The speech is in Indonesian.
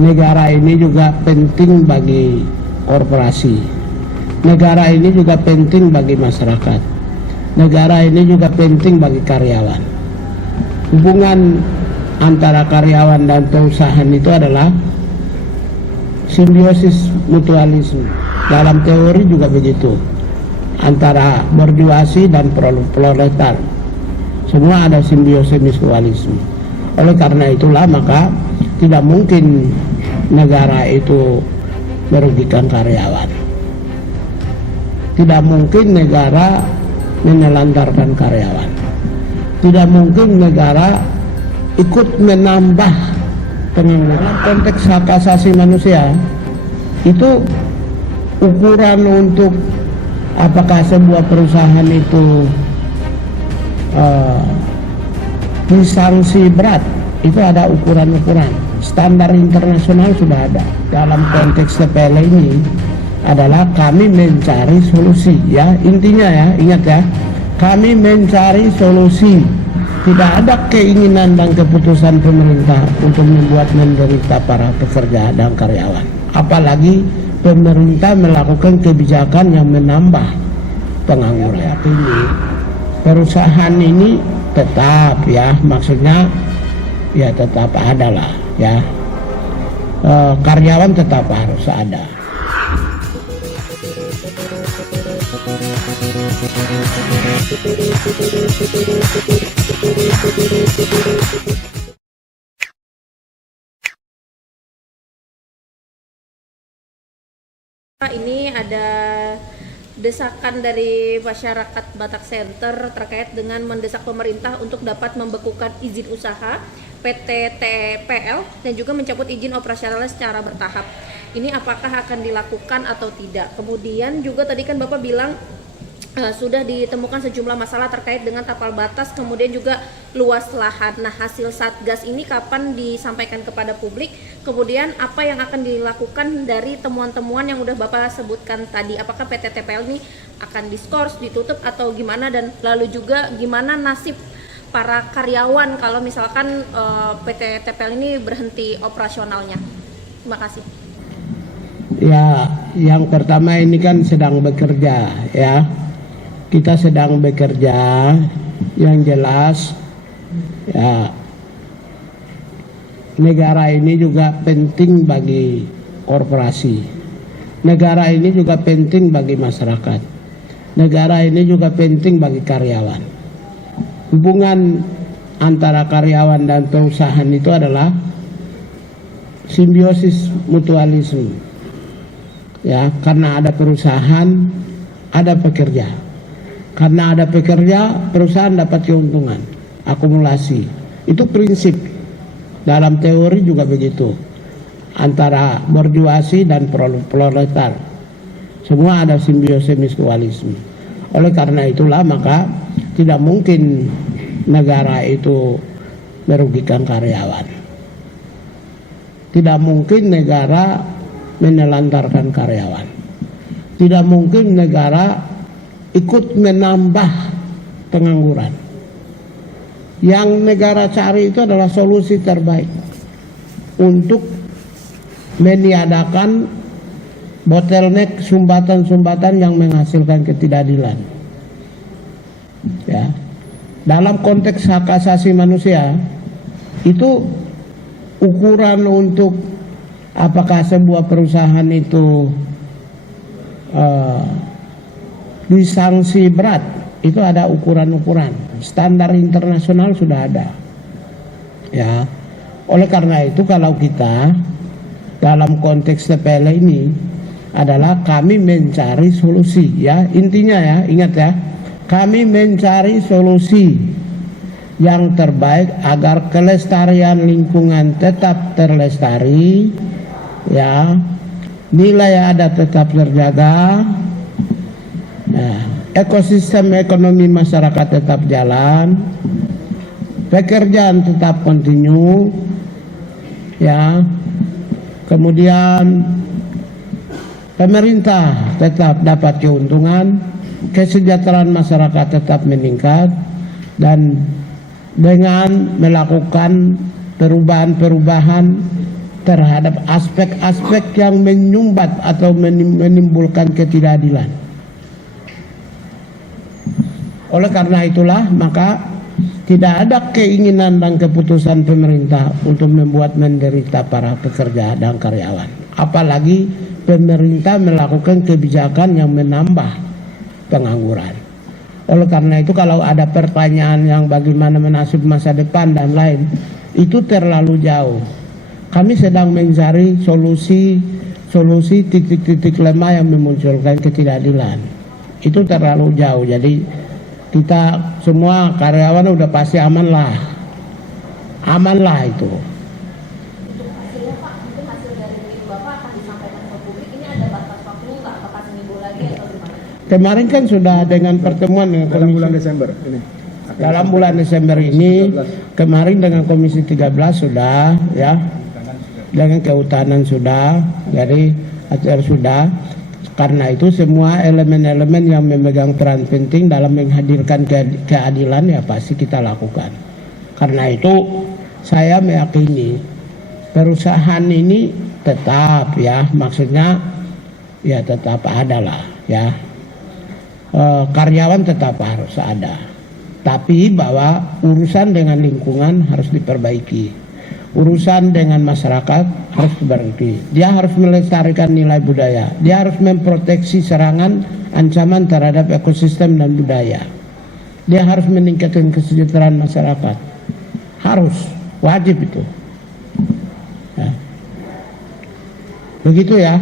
negara ini juga penting bagi korporasi. Negara ini juga penting bagi masyarakat. Negara ini juga penting bagi karyawan. Hubungan antara karyawan dan perusahaan itu adalah simbiosis mutualisme. Dalam teori juga begitu. Antara borjuasi dan proletar. Semua ada simbiosis mutualisme. Oleh karena itulah maka tidak mungkin negara itu merugikan karyawan. Tidak mungkin negara menelantarkan karyawan. Tidak mungkin negara ikut menambah pengangguran. Konteks hak asasi manusia itu ukuran untuk apakah sebuah perusahaan itu disanksi berat, itu ada ukuran-ukuran. Standar internasional sudah ada. Dalam konteks TPL ini adalah kami mencari solusi, ya intinya, ya ingat ya, kami mencari solusi. Tidak ada keinginan dan keputusan pemerintah untuk membuat menderita para pekerja dan karyawan. Apalagi pemerintah melakukan kebijakan yang menambah pengangguran. Ini perusahaan ini tetap, ya maksudnya ya tetap ada lah, ya karyawan tetap harus ada. Ini ada desakan dari masyarakat Batak Center terkait dengan mendesak pemerintah untuk dapat membekukan izin usaha PT TPL dan juga mencabut izin operasionalnya secara bertahap. Ini apakah akan dilakukan atau tidak? Kemudian juga tadi kan Bapak bilang sudah ditemukan sejumlah masalah terkait dengan tapal batas, kemudian juga luas lahan. Nah, hasil Satgas ini kapan disampaikan kepada publik? Kemudian apa yang akan dilakukan dari temuan-temuan yang udah Bapak sebutkan tadi? Apakah PT TPL ini akan diskors, ditutup atau gimana? Dan lalu juga gimana nasib para karyawan kalau misalkan PT TPL ini berhenti operasionalnya? Terima kasih. Ya, yang pertama ini kan sedang bekerja, ya. Kita sedang bekerja, yang jelas ya negara ini juga penting bagi korporasi. Negara ini juga penting bagi masyarakat. Negara ini juga penting bagi karyawan. Hubungan antara karyawan dan perusahaan itu adalah simbiosis mutualisme. Ya, karena ada perusahaan, ada pekerja. Karena ada pekerja, perusahaan dapat keuntungan, akumulasi. Itu prinsip. Dalam teori juga begitu. Antara borjuasi dan proletar. Semua ada simbiosis mutualisme. Oleh karena itulah maka tidak mungkin negara itu merugikan karyawan. Tidak mungkin negara menelantarkan karyawan. Tidak mungkin negara ikut menambah pengangguran. Yang negara cari itu adalah solusi terbaik untuk meniadakan bottleneck, sumbatan-sumbatan yang menghasilkan ketidakadilan. Ya. Dalam konteks hak asasi manusia itu ukuran untuk apakah sebuah perusahaan itu disanksi berat, itu ada ukuran-ukuran. Standar internasional sudah ada. Ya. Oleh karena itu kalau kita dalam konteks TPL ini adalah kami mencari solusi, ya intinya, ya ingat ya, kami mencari solusi yang terbaik agar kelestarian lingkungan tetap terlestari, ya, nilai adat tetap terjaga, nah, ekosistem ekonomi masyarakat tetap jalan, pekerjaan tetap kontinu, ya, kemudian pemerintah tetap dapat keuntungan, kesejahteraan masyarakat tetap meningkat, dan dengan melakukan perubahan-perubahan terhadap aspek-aspek yang menyumbat atau menimbulkan ketidakadilan. Oleh karena itulah maka tidak ada keinginan dan keputusan pemerintah untuk membuat menderita para pekerja dan karyawan. Apalagi pemerintah melakukan kebijakan yang menambah pengangguran. Oleh karena itu kalau ada pertanyaan yang bagaimana menasib masa depan dan lain, itu terlalu jauh. Kami sedang mencari solusi titik-titik lemah yang memunculkan ketidakadilan. Itu terlalu jauh. Jadi kita semua karyawan udah pasti aman lah itu. Untuk hasilnya Pak, mungkin hasil dari tim Bapak akan disampaikan ke publik. Ini ada batas waktu nggak? Apakah seminggu lagi atau gimana? Kemarin kan sudah dengan pertemuan dengan dalam komisi, bulan Desember ini. dalam bulan Desember ini, kemarin dengan Komisi 13 sudah ya, dengan kehutanan sudah, jadi ACR sudah. Karena itu semua elemen-elemen yang memegang peran penting dalam menghadirkan keadilan ya pasti kita lakukan. Karena itu saya meyakini perusahaan ini tetap ya, maksudnya ya tetap ada lah ya. Karyawan tetap harus ada. Tapi bahwa urusan dengan lingkungan harus diperbaiki. Urusan dengan masyarakat harus diperbaiki. Dia harus melestarikan nilai budaya. Dia harus memproteksi serangan ancaman terhadap ekosistem dan budaya. Dia harus meningkatkan kesejahteraan masyarakat. Harus, wajib itu. Ya. Begitu ya.